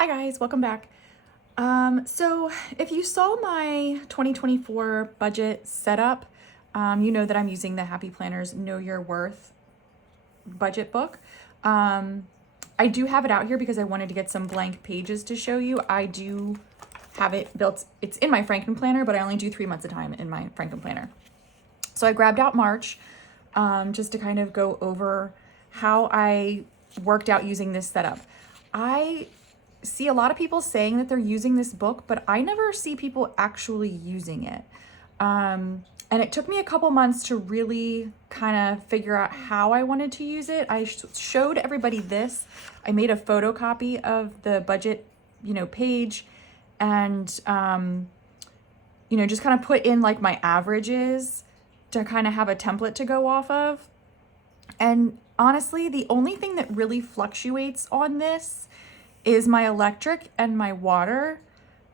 Hi guys, welcome back. So if you saw my 2024 budget setup, you know that I'm using the Happy Planners Know Your Worth budget book. I do have it out here because I wanted to get some blank pages to show you. I do have it built, it's in my Franken planner, but I only do 3 months at a time in my Franken planner. So I grabbed out March just to kind of go over how I worked out using this setup. I see a lot of people saying that they're using this book, but I never see people actually using it. And it took me a couple months to really kind of figure out how I wanted to use it. I showed everybody this. I made a photocopy of the budget, page, and, just kind of put in like my averages to kind of have a template to go off of. And honestly, the only thing that really fluctuates on this is my electric and my water.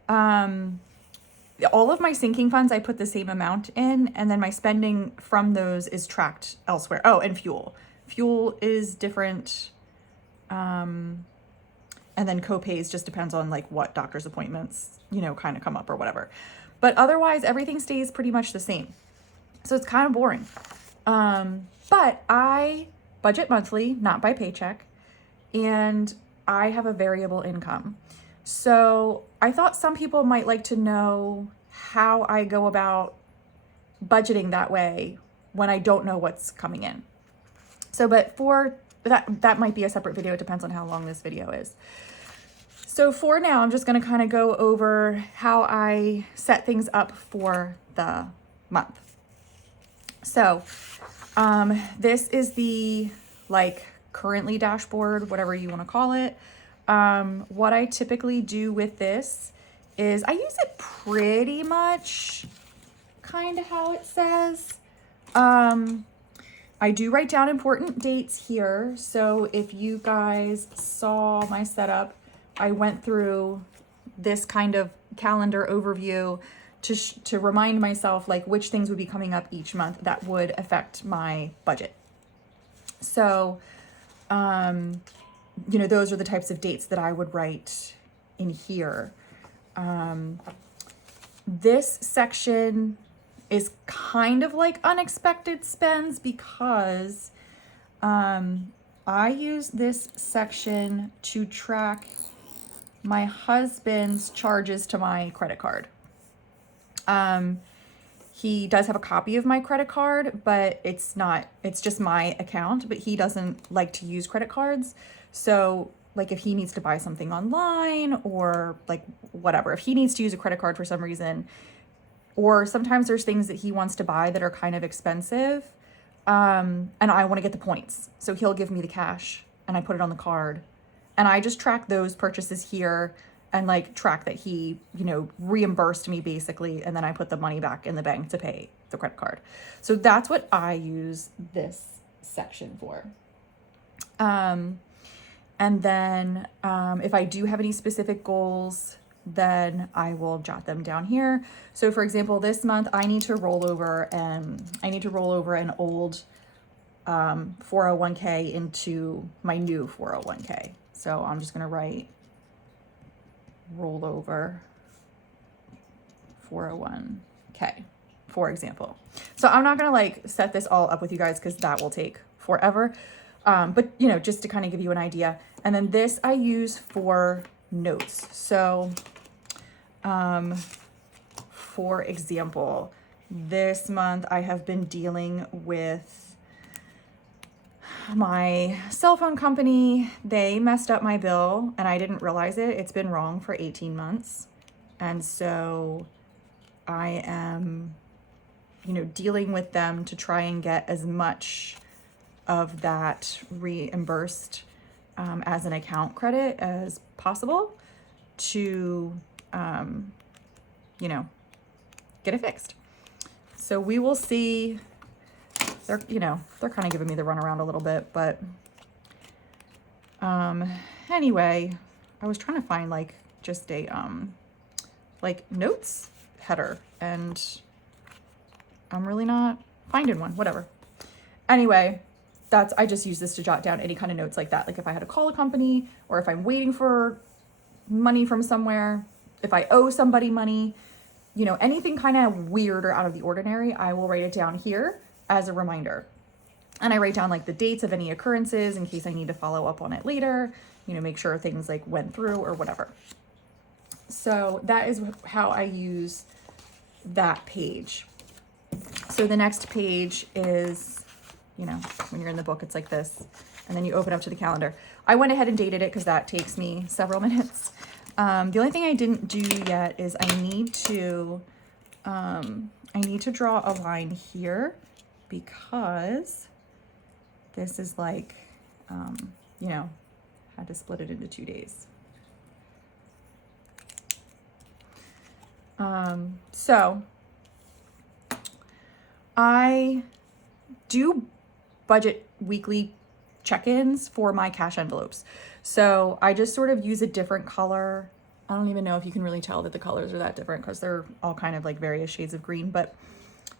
All of my sinking funds, I put the same amount in, and then my spending from those is tracked elsewhere. Oh, and fuel. Fuel is different. And then co-pays just depends on like what doctor's appointments, kind of come up or whatever. But otherwise, everything stays pretty much the same. So it's kind of boring. But I budget monthly, not by paycheck, and I have a variable income. So I thought some people might like to know how I go about budgeting that way when I don't know what's coming in. So, but for that might be a separate video. It depends on how long this video is. So for now, I'm just going to kind of go over how I set things up for the month. So, this is the currently dashboard, whatever you want to call it. What I typically do with this is I use it pretty much kind of how it says. I do write down important dates here. So if you guys saw my setup, I went through this kind of calendar overview to remind myself which things would be coming up each month that would affect my budget. So, those are the types of dates that I would write in here. This section is kind of like unexpected spends because I use this section to track my husband's charges to my credit card. He does have a copy of my credit card, but it's just my account, but he doesn't like to use credit cards. So if he needs to buy something online or whatever, if he needs to use a credit card for some reason, or sometimes there's things that he wants to buy that are kind of expensive, and I want to get the points. So he'll give me the cash and I put it on the card, and I just track those purchases here and track that he, reimbursed me basically. And then I put the money back in the bank to pay the credit card. So that's what I use this section for. And then if I do have any specific goals, then I will jot them down here. So for example, this month I need to roll over an old 401k into my new 401k. So I'm just going to write rollover 401k, for example. So I'm not going to set this all up with you guys because that will take forever. But just to kind of give you an idea. And then this I use for notes. So, for example, this month I have been dealing with my cell phone company. They messed up my bill and I didn't realize it. It's been wrong for 18 months. And so I am, dealing with them to try and get as much of that reimbursed as an account credit as possible to, get it fixed. So we will see. They're kind of giving me the runaround a little bit, but anyway, I was trying to find just a notes header, and I'm really not finding one. Whatever. Anyway, I just use this to jot down any kind of notes like that. If I had to call a company or if I'm waiting for money from somewhere, if I owe somebody money, you know, anything kind of weird or out of the ordinary, I will write it down here as a reminder. And I write down like the dates of any occurrences in case I need to follow up on it later, you know, make sure things like went through or whatever. So that is how I use that page. So the next page is, you know, when you're in the book, it's like this, and then you open up to the calendar. I went ahead and dated it because that takes me several minutes. The only thing I didn't do yet is I need to draw a line here because this is like, you know, had to split it into 2 days. So I do budget weekly check-ins for my cash envelopes. So I just sort of use a different color. I don't even know if you can really tell that the colors are that different because they're all kind of like various shades of green, but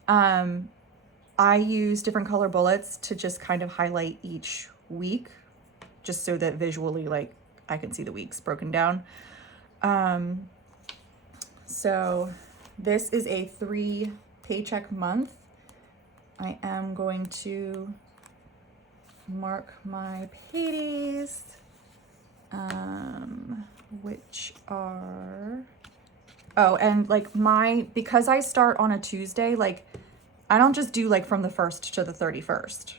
I use different color bullets to just kind of highlight each week, just so that visually, like, I can see the weeks broken down. So this is a 3 paycheck month. I am going to mark my paydays, which are, oh, and like because I start on a Tuesday, like I don't just do like from the 1st to the 31st.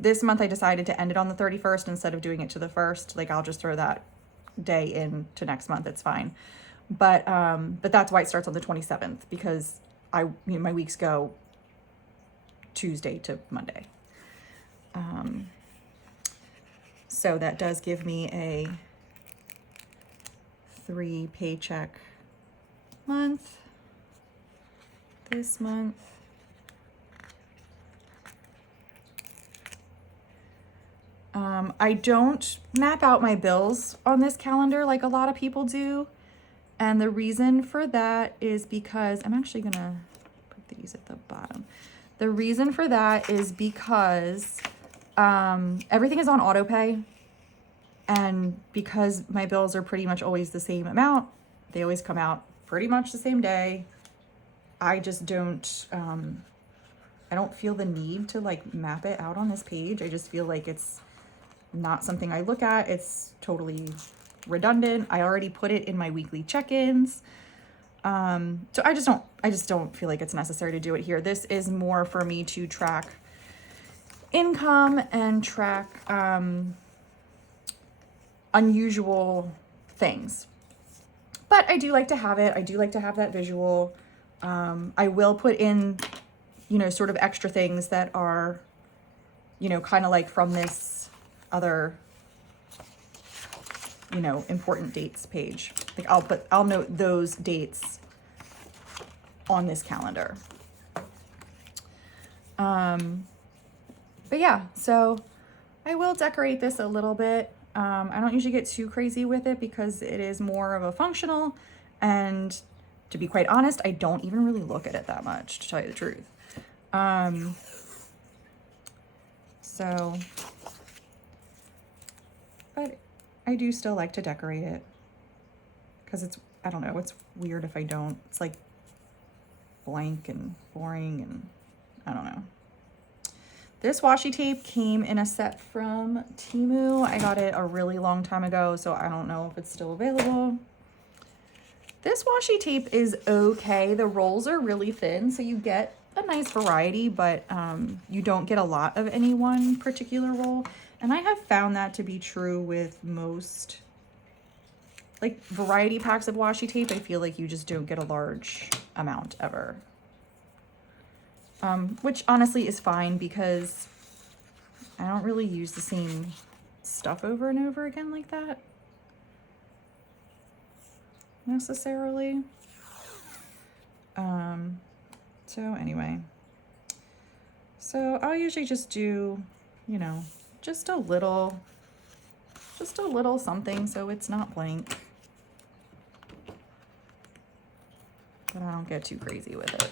This month I decided to end it on the 31st instead of doing it to the 1st. Like I'll just throw that day in to next month. It's fine. But that's why it starts on the 27th, because my weeks go Tuesday to Monday. So that does give me a 3 paycheck month. This month. I don't map out my bills on this calendar like a lot of people do. And the reason for that is because I'm actually gonna put these at the bottom. The reason for that is because everything is on auto pay. And because my bills are pretty much always the same amount, they always come out pretty much the same day. I just don't, I don't feel the need to like map it out on this page. I just feel like it's not something I look at. It's totally redundant. I already put it in my weekly check-ins. So I just don't feel like it's necessary to do it here. This is more for me to track income and track unusual things. But I do like to have it. I do like to have that visual. I will put in, you know, sort of extra things that are, you know, kind of like from this other, you know, important dates page. Like I'll note those dates on this calendar. But yeah, so I will decorate this a little bit. I don't usually get too crazy with it because it is more of a functional, and to be quite honest, I don't even really look at it that much, to tell you the truth. But I do still like to decorate it because it's, I don't know, it's weird if I don't. It's like blank and boring and I don't know. This washi tape came in a set from Temu. I got it a really long time ago, so I don't know if it's still available. This washi tape is okay. The rolls are really thin, so you get a nice variety, but you don't get a lot of any one particular roll. And I have found that to be true with most, like, variety packs of washi tape. I feel like you just don't get a large amount ever. Which honestly is fine because I don't really use the same stuff over and over again like that necessarily. So anyway, so I'll usually just do, you know, just a little something so it's not blank, but I don't get too crazy with it.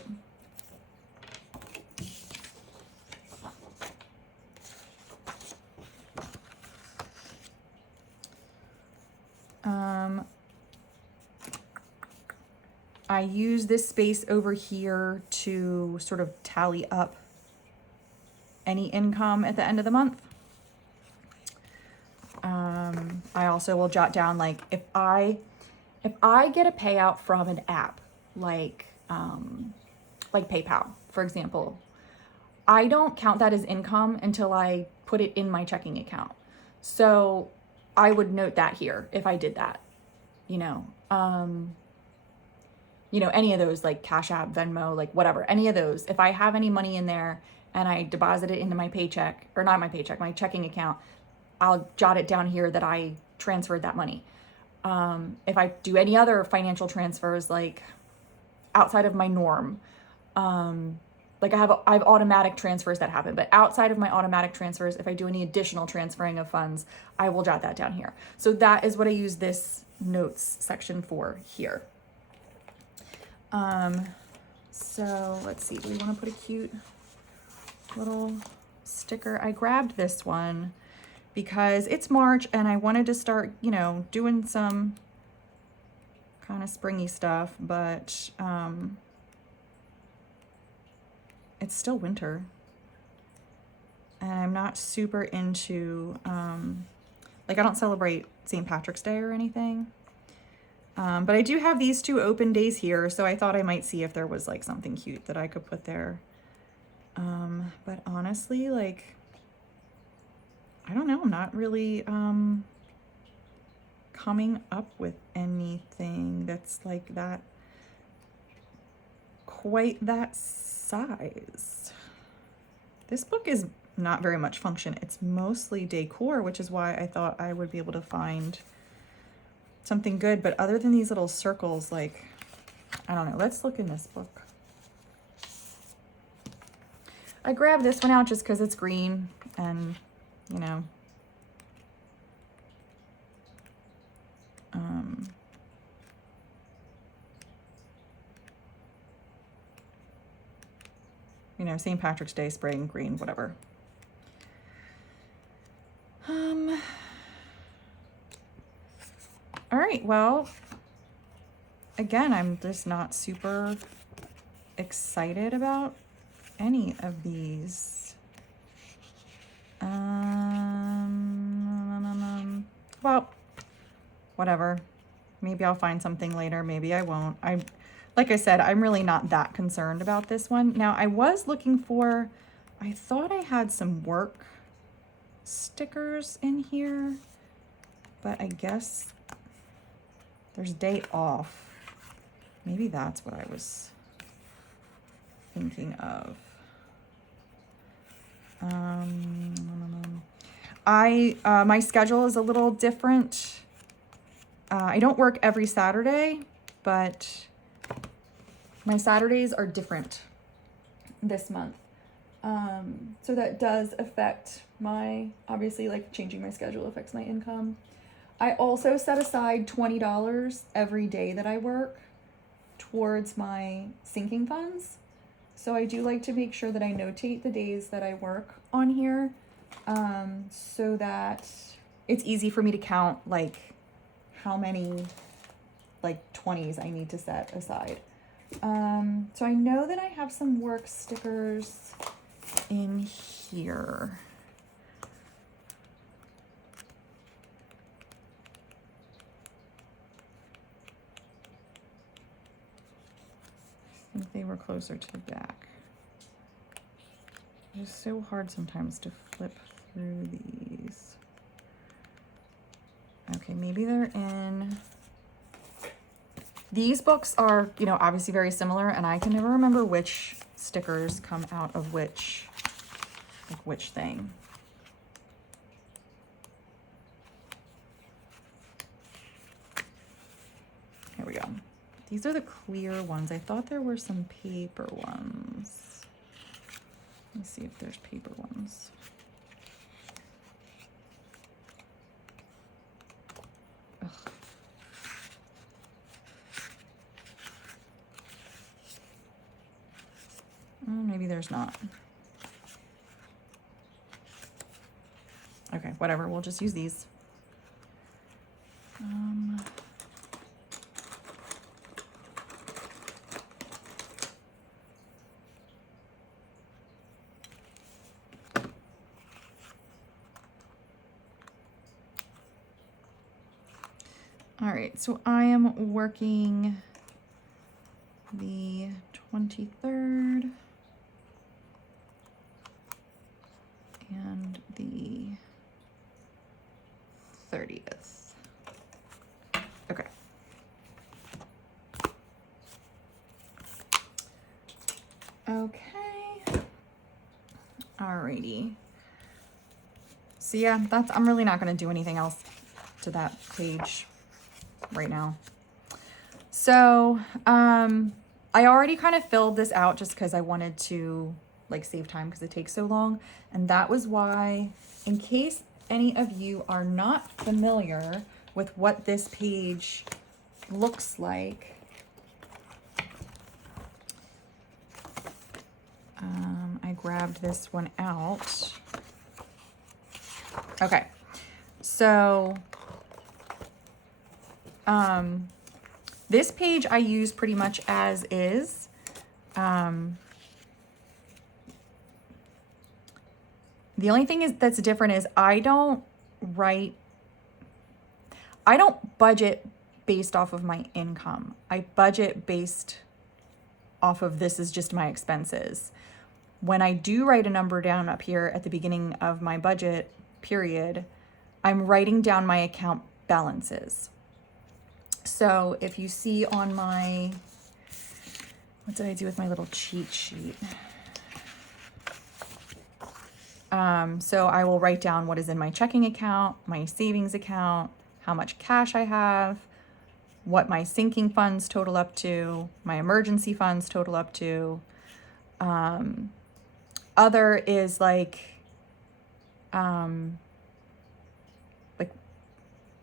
I use this space over here to sort of tally up any income at the end of the month. I also will jot down, like, if I get a payout from an app like PayPal, for example, I don't count that as income until I put it in my checking account. So I would note that here if I did that, you know, any of those, like Cash App, Venmo, like whatever, any of those, if I have any money in there and I deposit it into my paycheck, or not my paycheck, my checking account, I'll jot it down here that I transferred that money. If I do any other financial transfers, like outside of my norm, like I have automatic transfers that happen, but outside of my automatic transfers, if I do any additional transferring of funds, I will jot that down here. So that is what I use this notes section for here. So let's see, do we want to put a cute little sticker? I grabbed this one because it's March and I wanted to start, doing some kind of springy stuff, but it's still winter and I'm not super into, I don't celebrate St. Patrick's Day or anything. But I do have these 2 open days here, so I thought I might see if there was like something cute that I could put there. But honestly, like, I don't know, I'm not really coming up with anything that's like that, quite that size. This book is not very much function. It's mostly decor, which is why I thought I would be able to find something good. But other than these little circles, like, I don't know. Let's look in this book. I grabbed this one out just because it's green and, St. Patrick's Day, spring, green, whatever. All right, well, again, I'm just not super excited about any of these. Well, whatever. Maybe I'll find something later. Maybe I won't. Like I said, I'm really not that concerned about this one. Now, I was looking for, I thought I had some work stickers in here, but I guess there's date off. Maybe that's what I was thinking of. My schedule is a little different. I don't work every Saturday, but my Saturdays are different this month. So that does affect obviously, like, changing my schedule affects my income. I also set aside $20 every day that I work towards my sinking funds. So I do like to make sure that I notate the days that I work on here, so that it's easy for me to count, like, how many, like, 20s I need to set aside. So I know that I have some work stickers in here. I think they were closer to the back. It's so hard sometimes to flip through these. Okay, maybe they're in. These books are, obviously very similar, and I can never remember which stickers come out of which thing. Here we go. These are the clear ones. I thought there were some paper ones. Let's see if there's paper ones. Ugh. Maybe there's not. Okay, whatever. We'll just use these. All right, so I am working the 23rd and the 30th. Okay. Okay. Alrighty. So yeah, I'm really not going to do anything else to that page right now. So, I already kind of filled this out just because I wanted to like save time because it takes so long. And that was why, in case any of you are not familiar with what this page looks like, I grabbed this one out. Okay, so this page I use pretty much as is. The only thing that's different is I don't budget based off of my income. I budget based off of this is just my expenses. When I do write a number down up here at the beginning of my budget period, I'm writing down my account balances. So if you see on my, what did I do with my little cheat sheet? So I will write down what is in my checking account, my savings account, how much cash I have, what my sinking funds total up to, my emergency funds total up to. Other is like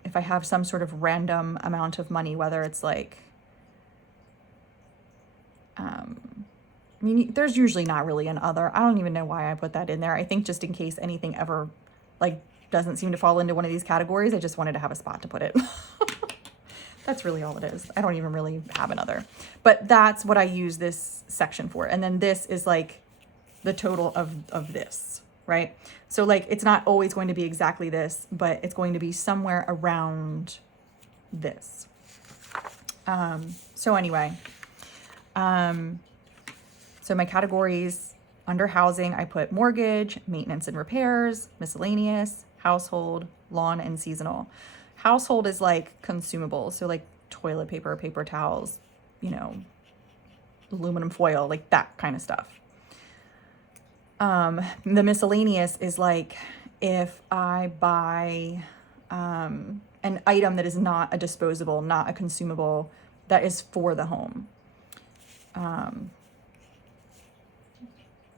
if I have some sort of random amount of money, whether it's like, I mean, there's usually not really an other. I don't even know why I put that in there. I think just in case anything ever like doesn't seem to fall into one of these categories, I just wanted to have a spot to put it. That's really all it is. I don't even really have another, but that's what I use this section for. And then this is like the total of this, right? So like, it's not always going to be exactly this, but it's going to be somewhere around this. So anyway, so my categories under housing, I put mortgage, maintenance and repairs, miscellaneous, household, lawn, and seasonal. Household is like consumables. So like toilet paper, paper towels, you know, aluminum foil, like that kind of stuff. The miscellaneous is like if I buy an item that is not a disposable, not a consumable, that is for the home.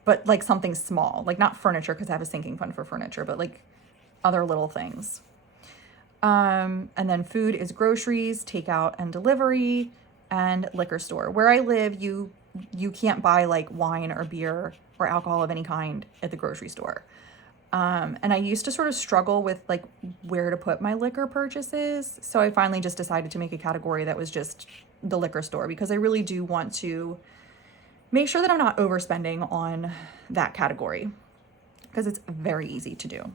But like something small, like not furniture because I have a sinking fund for furniture, but like other little things. And then food is groceries, takeout and delivery, and liquor store. Where I live, you can't buy like wine or beer or alcohol of any kind at the grocery store. And I used to sort of struggle with like where to put my liquor purchases. So I finally just decided to make a category that was just the liquor store because I really do want to make sure that I'm not overspending on that category because it's very easy to do.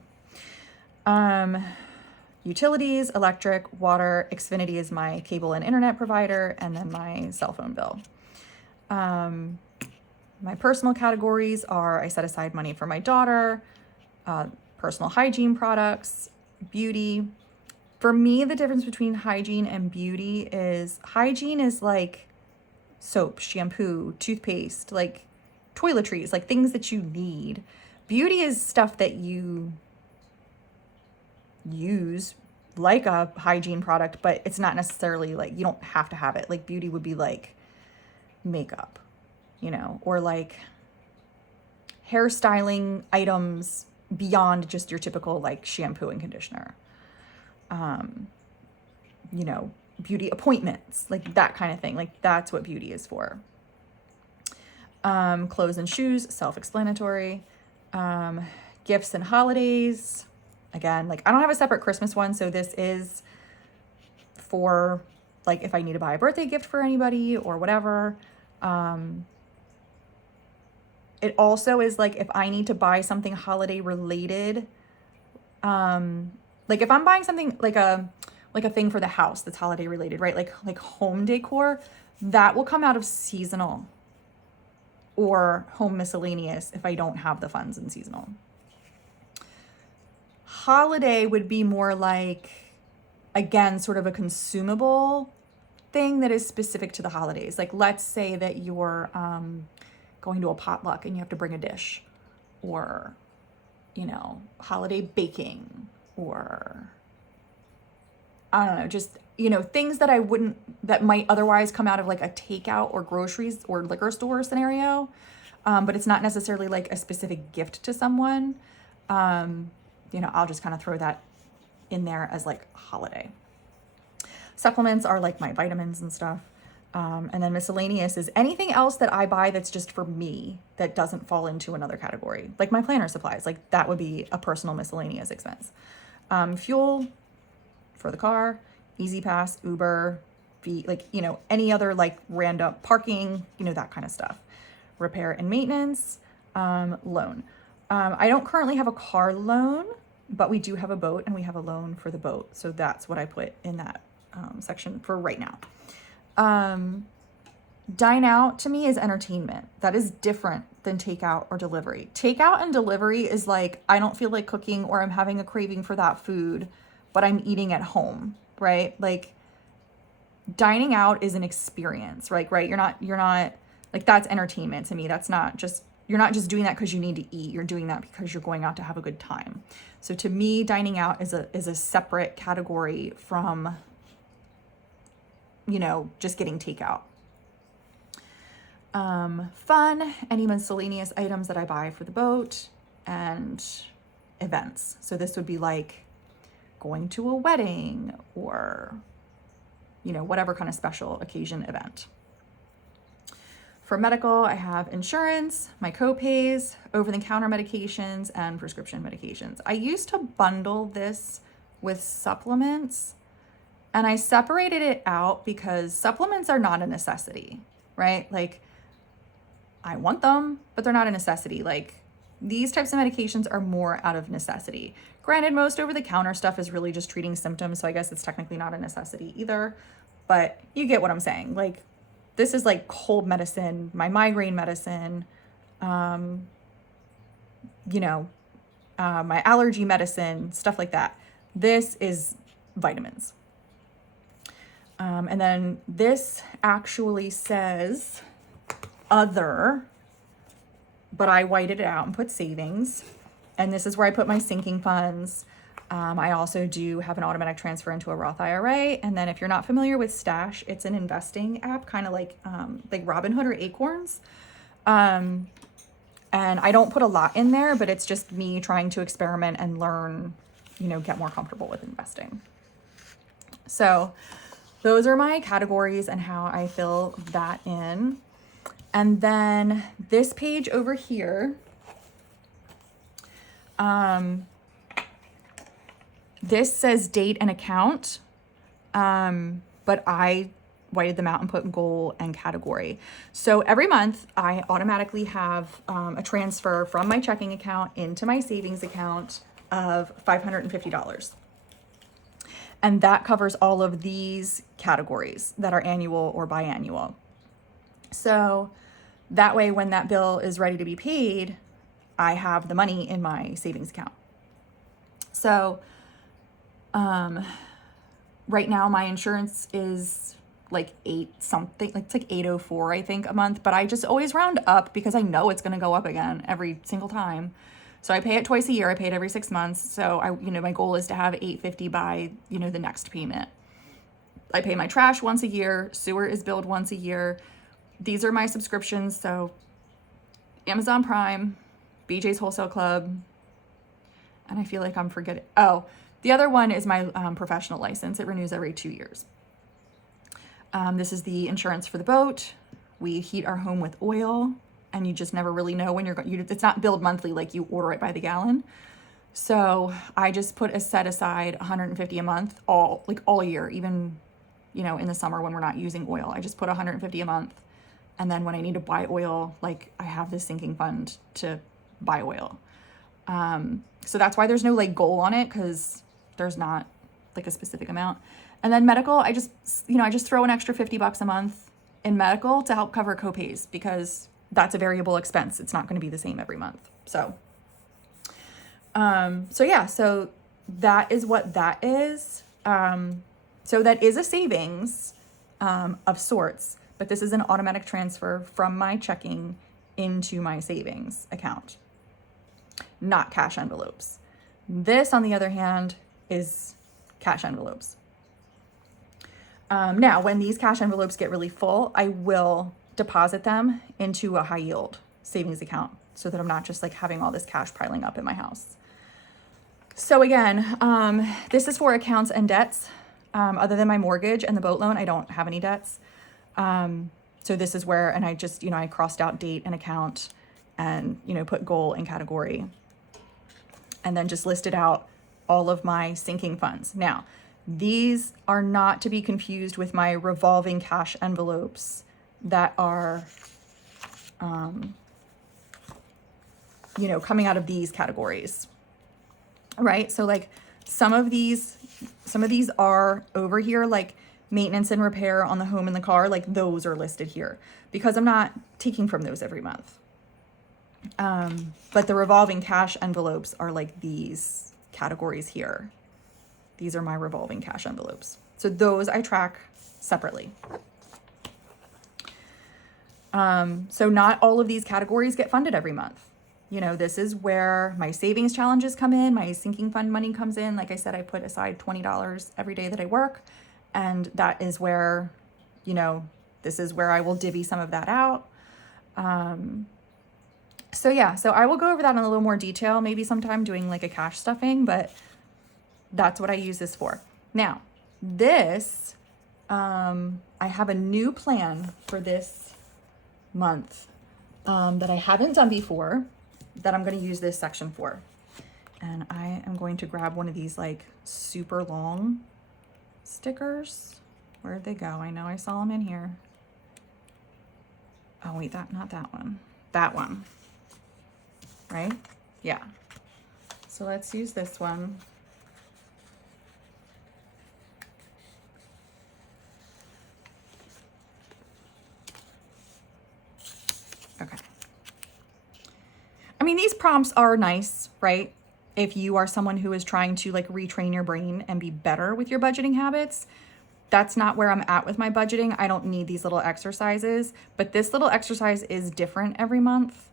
Utilities, electric, water, Xfinity is my cable and internet provider, and then my cell phone bill. My personal categories are I set aside money for my daughter, personal hygiene products, beauty. For me, the difference between hygiene and beauty is hygiene is like soap, shampoo, toothpaste, like toiletries, like things that you need. Beauty is stuff that you use like a hygiene product, but it's not necessarily like you don't have to have it. Like beauty would be like makeup, you know, or like hairstyling items beyond just your typical like shampoo and conditioner. You know, beauty appointments, like that kind of thing. Like that's what beauty is for. Clothes and shoes, self-explanatory. Gifts and holidays. Again, like I don't have a separate Christmas one, so this is for like if I need to buy a birthday gift for anybody or whatever. It also is like if I need to buy something holiday related, like if I'm buying something like like a thing for the house that's holiday related, right? Like home decor, that will come out of seasonal or home miscellaneous if I don't have the funds in seasonal. Holiday would be more like, again, sort of a consumable thing that is specific to the holidays. Like, let's say that you're going to a potluck and you have to bring a dish, or, you know, holiday baking, or I don't know, just, you know, things that that might otherwise come out of like a takeout or groceries or liquor store scenario. But it's not necessarily like a specific gift to someone. You know, I'll just kind of throw that in there as like holiday. Supplements are like my vitamins and stuff. And then miscellaneous is anything else that I buy that's just for me that doesn't fall into another category. Like my planner supplies, like that would be a personal miscellaneous expense. Fuel for the car, Easy Pass, Uber, like, you know, any other like random parking, you know, that kind of stuff. Repair and maintenance, loan. I don't currently have a car loan, but we do have a boat and we have a loan for the boat. So that's what I put in that section for right now. Dine out to me is entertainment. That is different than takeout or delivery. Takeout and delivery is like, I don't feel like cooking or I'm having a craving for that food, but I'm eating at home, right? Like dining out is an experience, right? Right. You're not like, that's entertainment to me. That's not just, you're not just doing that because you need to eat. You're doing that because you're going out to have a good time. So to me, dining out is a separate category from, you know, just getting takeout. Fun, any miscellaneous items that I buy for the boat, and events. So this would be like going to a wedding or, you know, whatever kind of special occasion event. For medical, I have insurance, my co-pays, over-the-counter medications, and prescription medications. I used to bundle this with supplements, and I separated it out because supplements are not a necessity, right? Like, I want them, but they're not a necessity. Like, these types of medications are more out of necessity. Granted, most over-the-counter stuff is really just treating symptoms, so I guess it's technically not a necessity either, but you get what I'm saying. Like, this is like cold medicine, my migraine medicine, you know, my allergy medicine, stuff like that. This is vitamins. And then this actually says other, but I whited it out and put savings. And this is where I put my sinking funds. I also do have an automatic transfer into a Roth IRA. And then if you're not familiar with Stash, it's an investing app, kind of like Robinhood or Acorns. And I don't put a lot in there, but it's just me trying to experiment and learn, you know, get more comfortable with investing. So those are my categories and how I fill that in. And then this page over here, this says date and account, but I whited them out and put goal and category. So every month I automatically have a transfer from my checking account into my savings account of $550. And that covers all of these categories that are annual or biannual. So that way, when that bill is ready to be paid, I have the money in my savings account. So right now my insurance is like it's like 804, I think, a month, but I just always round up because I know it's going to go up again every single time. So I pay it twice a year. I pay it every 6 months. So my goal is to have 850 by, the next payment. I pay my trash once a year. Sewer is billed once a year. These are my subscriptions. So Amazon Prime, BJ's Wholesale Club, and I feel like I'm forgetting. Oh, the other one is my professional license. It renews every 2 years. This is the insurance for the boat. We heat our home with oil, and you just never really know when it's not billed monthly, like you order it by the gallon. So I just put a set aside $150 a month all year, even, in the summer when we're not using oil. I just put $150 a month. And then when I need to buy oil, I have this sinking fund to buy oil. So that's why there's no goal on it, because there's not like a specific amount. And then medical, I just throw an extra $50 a month in medical to help cover copays, because that's a variable expense. It's not going to be the same every month. So so that is what that is. So that is a savings of sorts, but this is an automatic transfer from my checking into my savings account, not cash envelopes. This, on the other hand, is cash envelopes. Now, when these cash envelopes get really full, I will deposit them into a high yield savings account so that I'm not just like having all this cash piling up in my house. So again, this is for accounts and debts. Other than my mortgage and the boat loan, I don't have any debts. So this is where, and I just, I crossed out date and account and, put goal and category, and then just listed out all of my sinking funds. Now, these are not to be confused with my revolving cash envelopes that are, coming out of these categories, right? So like some of these are over here, like maintenance and repair on the home and the car, like those are listed here because I'm not taking from those every month. But the revolving cash envelopes are like these categories here. These are my revolving cash envelopes. So those I track separately. So not all of these categories get funded every month. This is where my savings challenges come in, my sinking fund money comes in. Like I said, I put aside $20 every day that I work. And that is where, this is where I will divvy some of that out. So I will go over that in a little more detail, maybe sometime doing like a cash stuffing, but that's what I use this for. Now, this, I have a new plan for this month that I haven't done before, that I'm going to use this section for. And I am going to grab one of these like super long stickers. Where'd they go? I know I saw them in here. Oh wait, not that one. That one. Right? Yeah. So let's use this one. Okay. I mean, these prompts are nice, right? If you are someone who is trying to like retrain your brain and be better with your budgeting habits, that's not where I'm at with my budgeting. I don't need these little exercises, but this little exercise is different every month.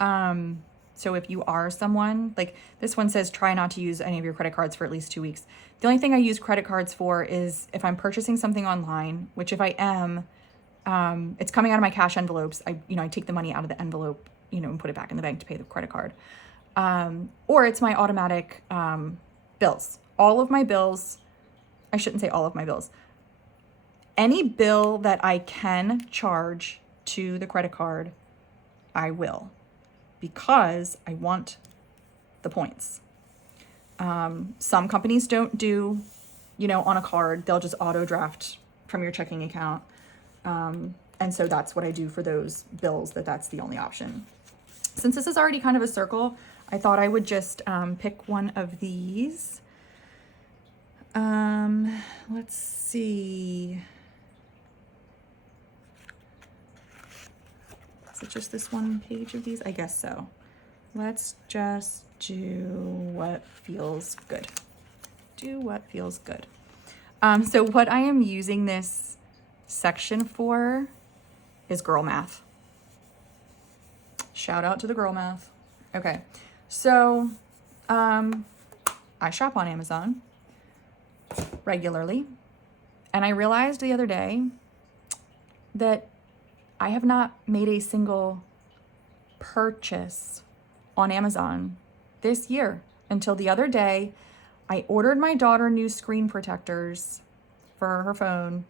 So if you are someone, like this one says, try not to use any of your credit cards for at least 2 weeks. The only thing I use credit cards for is if I'm purchasing something online, which if I am, it's coming out of my cash envelopes. I take the money out of the envelope, and put it back in the bank to pay the credit card. Or it's my automatic bills. All of my bills, I shouldn't say all of my bills. Any bill that I can charge to the credit card, I will, because I want the points. Some companies don't do, on a card, they'll just auto draft from your checking account. And so that's what I do for those bills, that's the only option. Since this is already kind of a circle, I thought I would just pick one of these. Let's see. Is it just this one page of these? I guess so. Let's just do what feels good. Do what feels good. So what I am using this section for is girl math. Shout out to the girl math. Okay. So, I shop on Amazon regularly, and I realized the other day that I have not made a single purchase on Amazon this year until the other day. I ordered my daughter new screen protectors for her phone,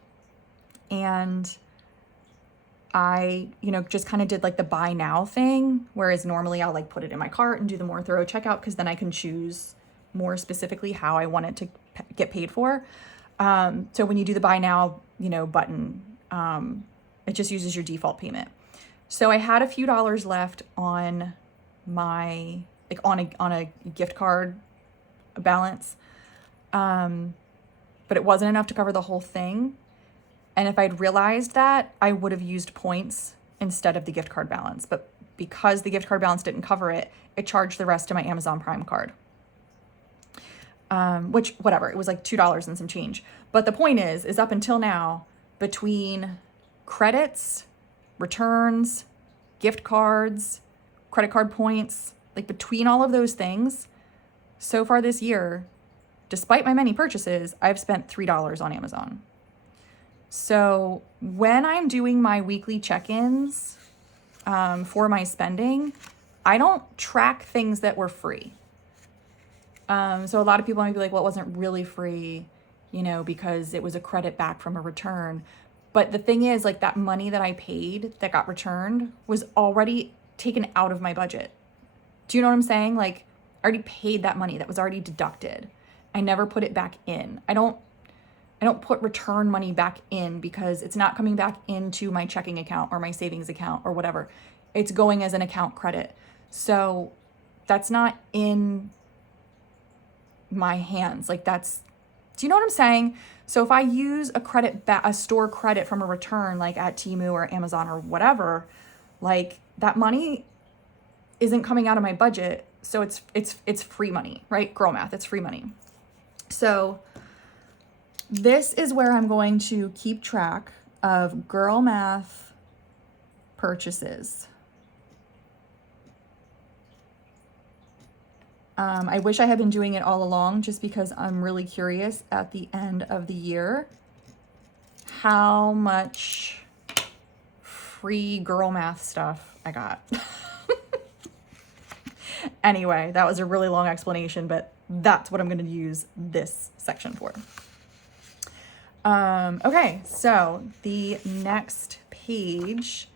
and I, just kind of did like the buy now thing, whereas normally I'll like put it in my cart and do the more thorough checkout because then I can choose more specifically how I want it to get paid for. So when you do the buy now, button, it just uses your default payment. So I had a few dollars left on my, like on a gift card balance. And but it wasn't enough to cover the whole thing. And if I'd realized that, I would have used points instead of the gift card balance. But because the gift card balance didn't cover it, it charged the rest to my Amazon Prime card. Which, whatever, it was like $2 and some change. But the point is up until now, between credits, returns, gift cards, credit card points, like between all of those things, so far this year, despite my many purchases, I've spent $3 on Amazon. So when I'm doing my weekly check-ins for my spending, I don't track things that were free. So a lot of people might be like, well, it wasn't really free, you know, because it was a credit back from a return. But the thing is, like, that money that I paid that got returned was already taken out of my budget. Do you know what I'm saying? Like, I already paid that money that was already deducted. I never put it back in. I don't put return money back in because it's not coming back into my checking account or my savings account or whatever. It's going as an account credit. So that's not in my hands. Like, that's, do you know what I'm saying? So if I use a credit, a store credit from a return, like at Temu or Amazon or whatever, like, that money isn't coming out of my budget. So it's free money, right? Girl math, it's free money. So this is where I'm going to keep track of girl math purchases. I wish I had been doing it all along just because I'm really curious at the end of the year how much free girl math stuff I got. Anyway, that was a really long explanation, but that's what I'm going to use this section for. Okay, so the next page,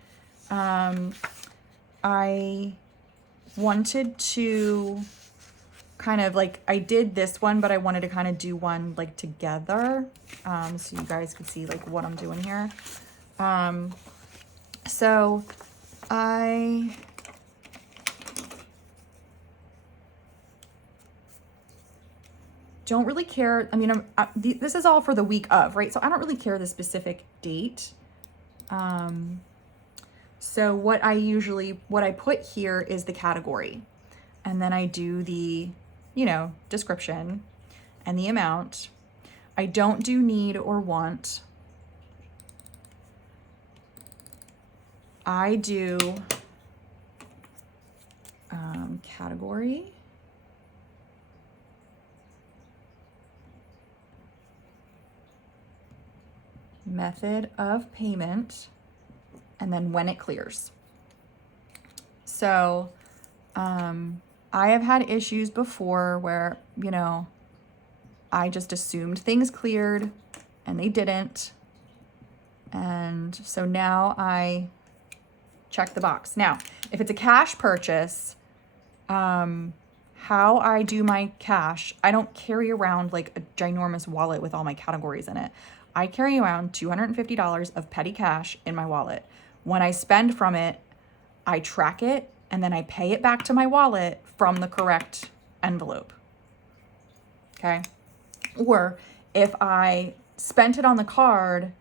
I wanted to kind of like, I did this one, but I wanted to kind of do one like together, so you guys could see like what I'm doing here. So I don't really care. I mean, this is all for the week of, right? So I don't really care the specific date. So what I put here is the category, and then I do the, you know, description and the amount. I don't do need or want. I do category, method of payment, and then when it clears. So I have had issues before where, you know, I just assumed things cleared and they didn't. And so now I check the box. Now, if it's a cash purchase, how I do my cash, I don't carry around like a ginormous wallet with all my categories in it. I carry around $250 of petty cash in my wallet. When I spend from it, I track it and then I pay it back to my wallet from the correct envelope. Okay. Or if I spent it on the card,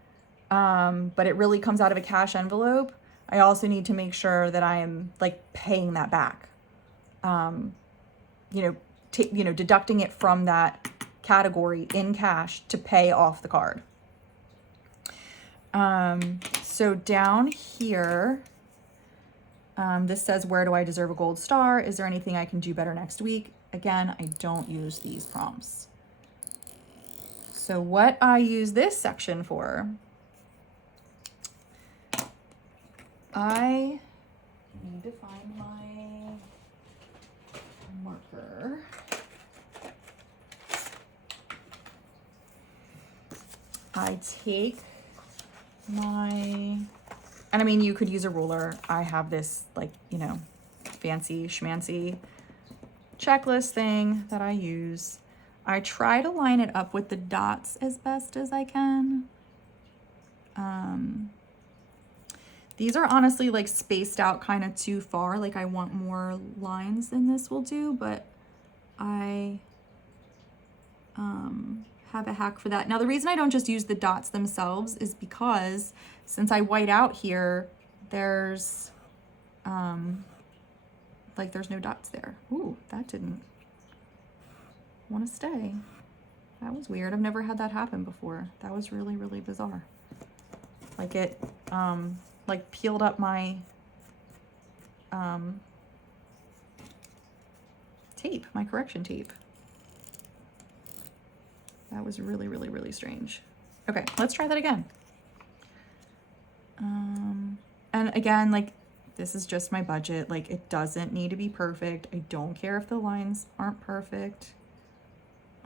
but it really comes out of a cash envelope, I also need to make sure that I'm like paying that back. Deducting it from that category in cash to pay off the card. So down here, this says, where do I deserve a gold star? Is there anything I can do better next week? Again, I don't use these prompts. So what I use this section for, I need to find my marker. I take and I mean, you could use a ruler. I have this like, you know, fancy schmancy checklist thing that I use. I try to line it up with the dots as best as I can. These are honestly like spaced out kind of too far. Like I want more lines than this will do, but I have a hack for that. Now, the reason I don't just use the dots themselves is because since I white out here, there's, like there's no dots there. Ooh, that didn't want to stay. That was weird. I've never had that happen before. That was really, really bizarre. Like it, like peeled up my, tape, my correction tape. That was really, really, really strange. Okay, let's try that again. And again, like, this is just my budget. Like, it doesn't need to be perfect. I don't care if the lines aren't perfect.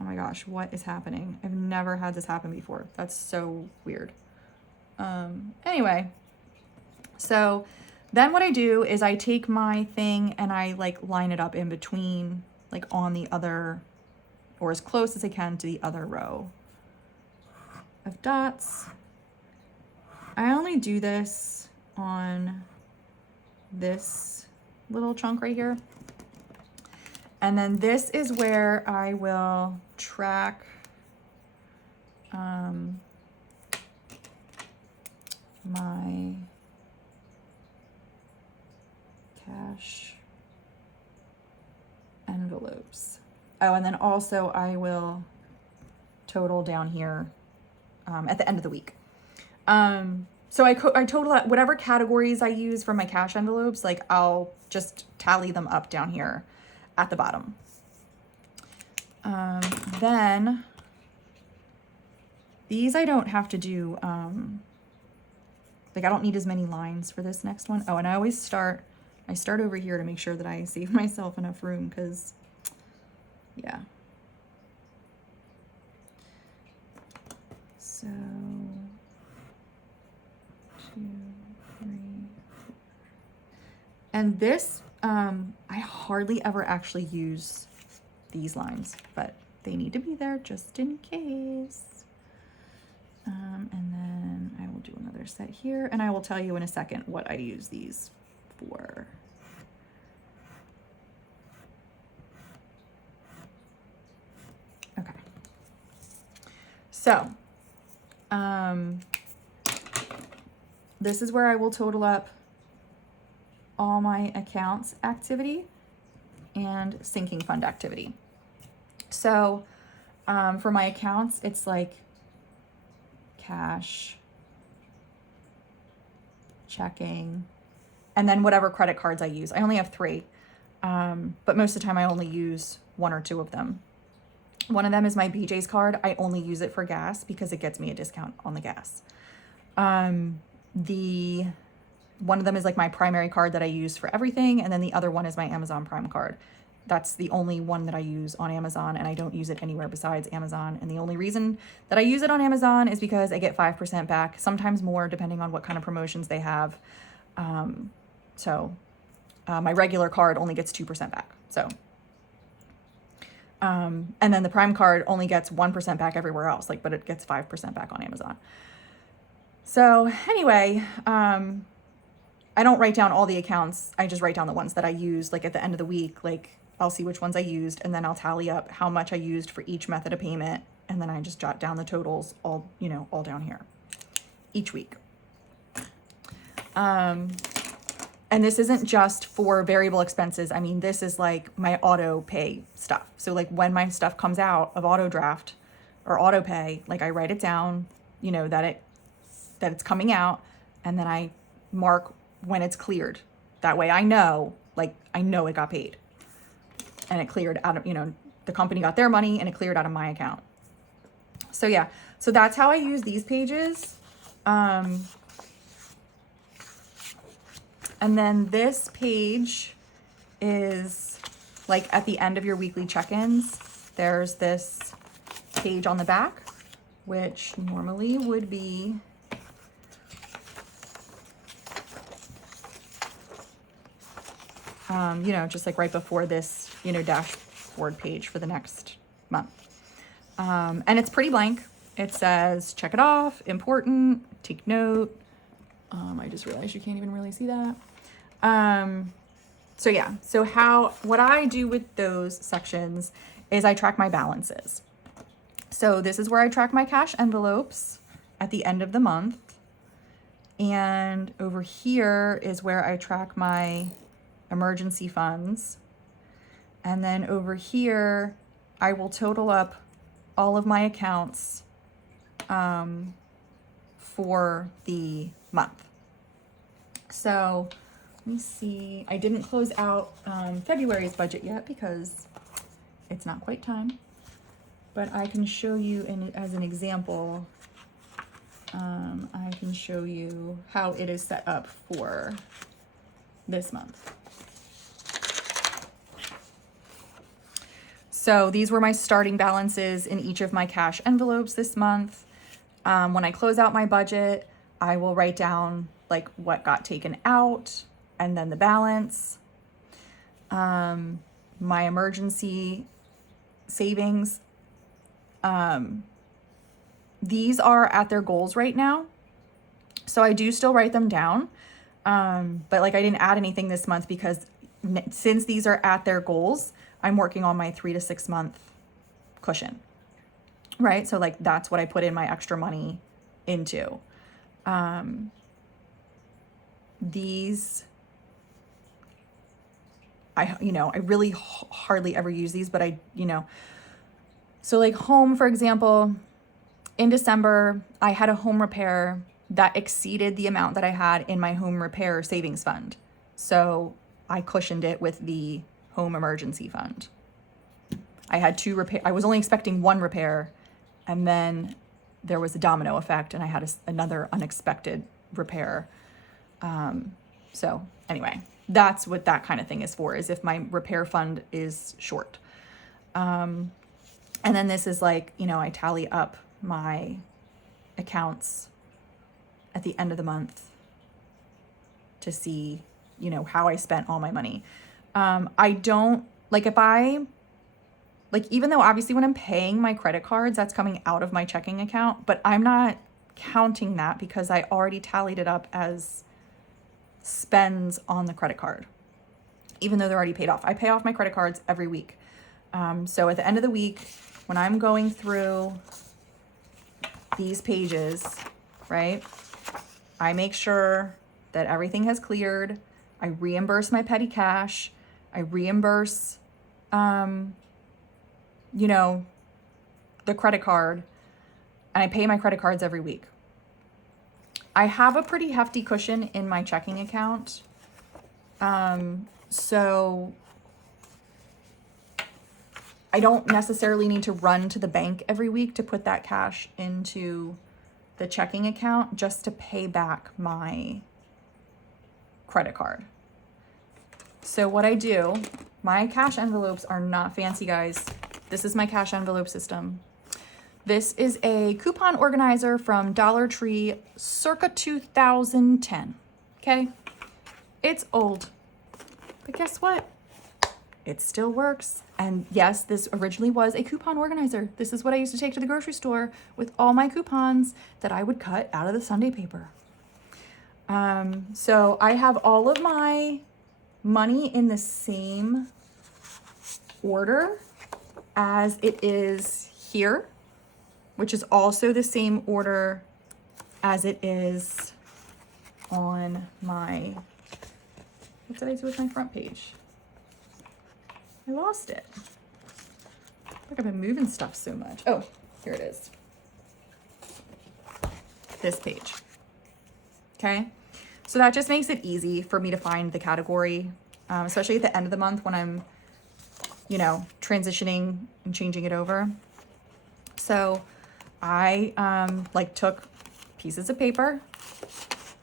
Oh my gosh, what is happening? I've never had this happen before. That's so weird. Anyway, so then what I do is I take my thing and I like line it up in between, like on the other, or as close as I can to the other row of dots. I only do this on this little chunk right here. And then this is where I will track my cash envelopes. Oh, and then also I will total down here at the end of the week. So I total out whatever categories I use for my cash envelopes, like I'll just tally them up down here at the bottom. Then these I don't have to do, like I don't need as many lines for this next one. Oh, and I always start over here to make sure that I save myself enough room, because yeah. So 2, 3, 4. And this, I hardly ever actually use these lines, but they need to be there just in case. And then I will do another set here, and I will tell you in a second what I use these for. Okay. So, this is where I will total up all my accounts activity and sinking fund activity. So, for my accounts, it's like cash, checking, and then whatever credit cards I use. I only have 3, but most of the time I only use 1 or 2 of them. One of them is my BJ's card. I only use it for gas because it gets me a discount on the gas. One of them is like my primary card that I use for everything, and then the other one is my Amazon Prime card. That's the only one that I use on Amazon, and I don't use it anywhere besides Amazon. And the only reason that I use it on Amazon is because I get 5% back, sometimes more depending on what kind of promotions they have. My regular card only gets 2% back. So, and then the Prime card only gets 1% back everywhere else, but it gets 5% back on Amazon. So anyway, I don't write down all the accounts. I just write down the ones that I use, at the end of the week. I'll see which ones I used, and then I'll tally up how much I used for each method of payment, and then I just jot down the totals all down here each week. And this isn't just for variable expenses. I mean, this is my auto pay stuff. So when my stuff comes out of auto draft or auto pay, I write it down, that it's coming out, and then I mark when it's cleared. That way I know it got paid. And it cleared out of, the company got their money and it cleared out of my account. So yeah, so that's how I use these pages. And then this page is at the end of your weekly check-ins. There's this page on the back, which normally would be just right before this, dashboard page for the next month. And it's pretty blank. It says, check it off, important, take note. I just realized you can't even really see that. So yeah, what I do with those sections is I track my balances. So this is where I track my cash envelopes at the end of the month. And over here is where I track my emergency funds. And then over here, I will total up all of my accounts for the month. So let me see. I didn't close out February's budget yet because it's not quite time. But I can show you as an example. I can show you how it is set up for this month. So these were my starting balances in each of my cash envelopes this month. When I close out my budget, I will write down like what got taken out and then the balance. My emergency savings, these are at their goals right now. So I do still write them down. But like I didn't add anything this month because since these are at their goals, I'm working on my 3 to 6 month cushion, right? So like that's what I put in my extra money into. These, I really hardly ever use these, but so like home, for example, in December, I had a home repair that exceeded the amount that I had in my home repair savings fund. So I cushioned it with the home emergency fund. I had 2 repair. I was only expecting 1 repair, and then there was a domino effect, and I had another unexpected repair. So anyway, that's what that kind of thing is for, is if my repair fund is short. And then this is like, I tally up my accounts at the end of the month to see, how I spent all my money. I don't, even though obviously when I'm paying my credit cards, that's coming out of my checking account, but I'm not counting that because I already tallied it up as spends on the credit card, even though they're already paid off. I pay off my credit cards every week. So at the end of the week, when I'm going through these pages, right, I make sure that everything has cleared. I reimburse my petty cash. I reimburse, the credit card, and I pay my credit cards every week. I have a pretty hefty cushion in my checking account. So I don't necessarily need to run to the bank every week to put that cash into the checking account just to pay back my credit card. So what I do, my cash envelopes are not fancy, guys. This is my cash envelope system. This is a coupon organizer from Dollar Tree circa 2010, okay? It's old, but guess what? It still works. And yes, this originally was a coupon organizer. This is what I used to take to the grocery store with all my coupons that I would cut out of the Sunday paper. So I have all of my money in the same order as it is here, which is also the same order as it is on my, what did I do with my front page? I lost it. Look, I've been moving stuff so much. Oh, here it is. This page. Okay. So that just makes it easy for me to find the category, especially at the end of the month when I'm, transitioning and changing it over. So I took pieces of paper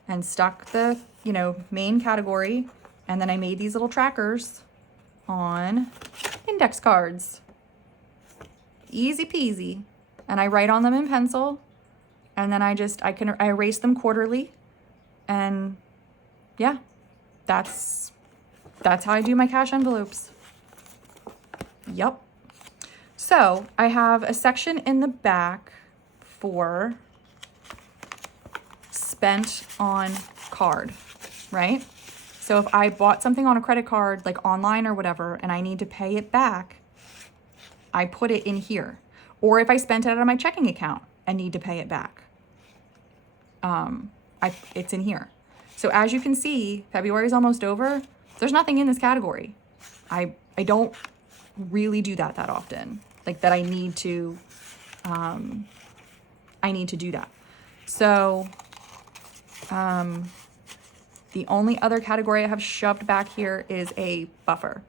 and stuck the, main category. And then I made these little trackers on index cards. Easy peasy. And I write on them in pencil. And then I erase them quarterly. And yeah, that's how I do my cash envelopes. Yep. So I have a section in the back for spent on card, right? So if I bought something on a credit card, like online or whatever, and I need to pay it back, I put it in here. or if I spent it out of my checking account and need to pay it back. It's in here. So as you can see, February is almost over. There's nothing in this category. I don't really do that often, like that I need to do that. So the only other category I have shoved back here is a buffer.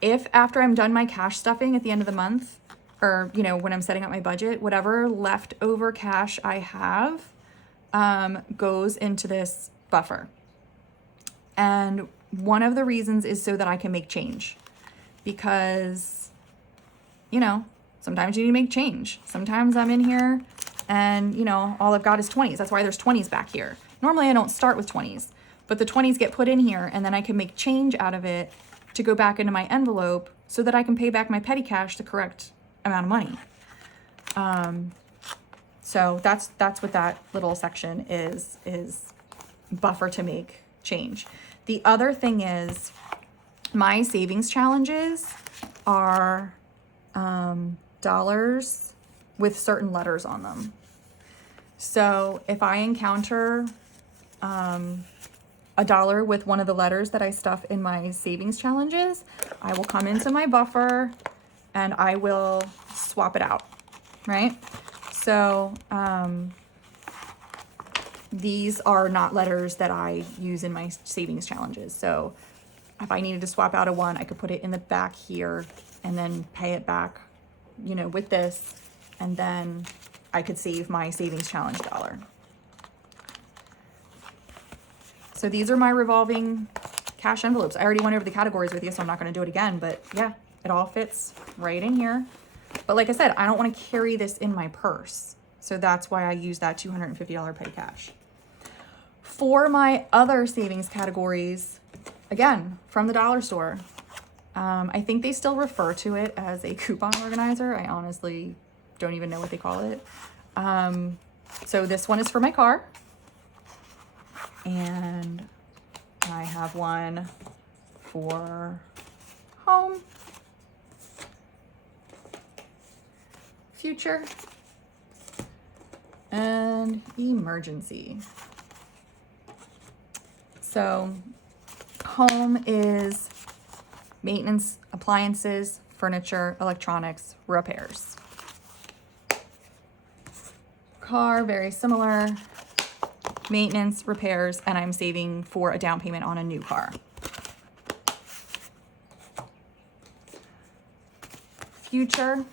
If after I'm done my cash stuffing at the end of the month, or, you know, when I'm setting up my budget, whatever leftover cash I have goes into this buffer. And one of the reasons is so that I can make change, because, you know, sometimes you need to make change. Sometimes I'm in here and, you know, all I've got is 20s. That's why there's 20s back here. Normally I don't start with 20s, but the 20s get put in here and then I can make change out of it to go back into my envelope so that I can pay back my petty cash the correct amount of money. So that's what that little section is buffer to make change. The other thing is my savings challenges are dollars with certain letters on them. So if I encounter a dollar with one of the letters that I stuff in my savings challenges, I will come into my buffer and I will swap it out, right? So these are not letters that I use in my savings challenges. So if I needed to swap out a one, I could put it in the back here and then pay it back, you know, with this, and then I could save my savings challenge dollar. So these are my revolving cash envelopes. I already went over the categories with you, so I'm not going to do it again, but yeah, it all fits right in here. But like I said, I don't want to carry this in my purse. So that's why I use that $250 petty cash. For my other savings categories, again, from the dollar store, I think they still refer to it as a coupon organizer. I honestly don't even know what they call it. So this one is for my car. And I have one for home, future, and emergency. So home is maintenance, appliances, furniture, electronics, repairs. Car, very similar. Maintenance, repairs, and I'm saving for a down payment on a new car. Future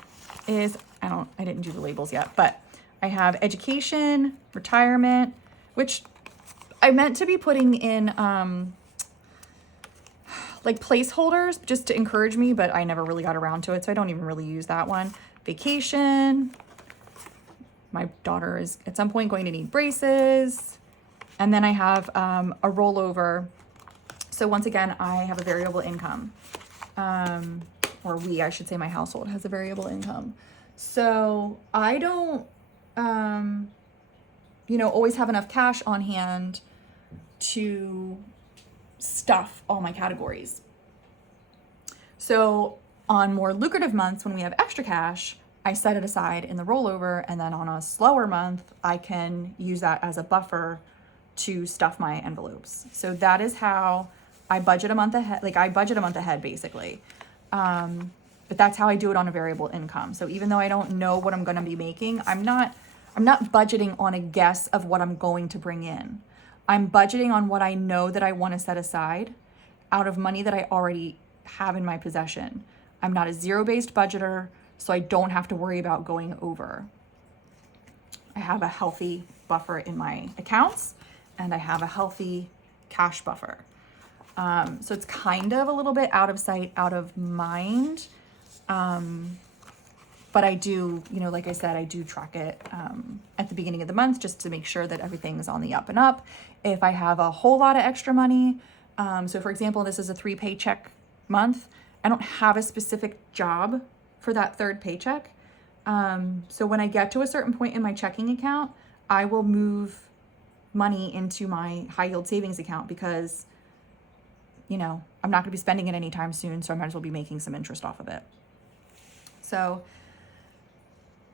is, I didn't do the labels yet, but I have education, retirement, which I meant to be putting in like placeholders just to encourage me, but I never really got around to it, so I don't even really use that one. Vacation. My daughter is at some point going to need braces. And then I have a rollover. So once again, I have a variable income. Or I should say my household has a variable income. So I don't, always have enough cash on hand to stuff all my categories. So on more lucrative months when we have extra cash, I set it aside in the rollover, and then on a slower month, I can use that as a buffer to stuff my envelopes. So that is how I budget a month ahead. Like I budget a month ahead basically. But that's how I do it on a variable income. So even though I don't know what I'm going to be making, I'm not budgeting on a guess of what I'm going to bring in. I'm budgeting on what I know that I want to set aside out of money that I already have in my possession. I'm not a zero-based budgeter, so I don't have to worry about going over. I have a healthy buffer in my accounts, and I have a healthy cash buffer. So it's kind of a little bit out of sight, out of mind. But I do, like I said, I do track it at the beginning of the month just to make sure that everything is on the up and up. If I have a whole lot of extra money, so for example, this is a 3 paycheck month. I don't have a specific job for that third paycheck. So when I get to a certain point in my checking account, I will move money into my high yield savings account because, I'm not going to be spending it anytime soon. So I might as well be making some interest off of it. So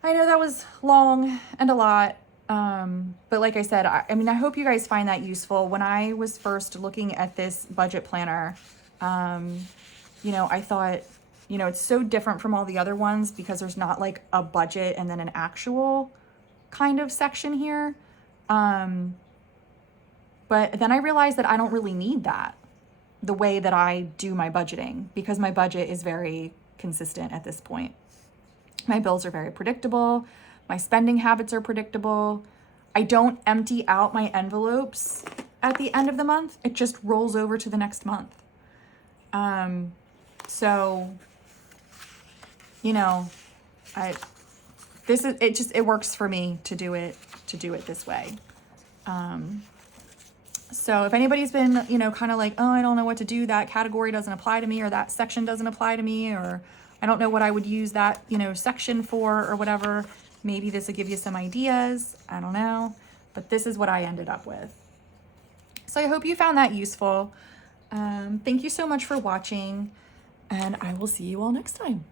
I know that was long and a lot. But like I said, I mean, I hope you guys find that useful. When I was first looking at this budget planner, you know, I thought, you know, it's so different from all the other ones because there's not like a budget and then an actual kind of section here. But then I realized that I don't really need that the way that I do my budgeting because my budget is very consistent at this point. My bills are very predictable. My spending habits are predictable. I don't empty out my envelopes at the end of the month. It just rolls over to the next month. So, you know, it works for me to do it this way. So if anybody's been, you know, kind of like, oh, I don't know what to do, that category doesn't apply to me, or that section doesn't apply to me, or I don't know what I would use that, you know, section for, or whatever, maybe this will give you some ideas. I don't know, but this is what I ended up with. So I hope you found that useful. Thank you so much for watching, and I will see you all next time.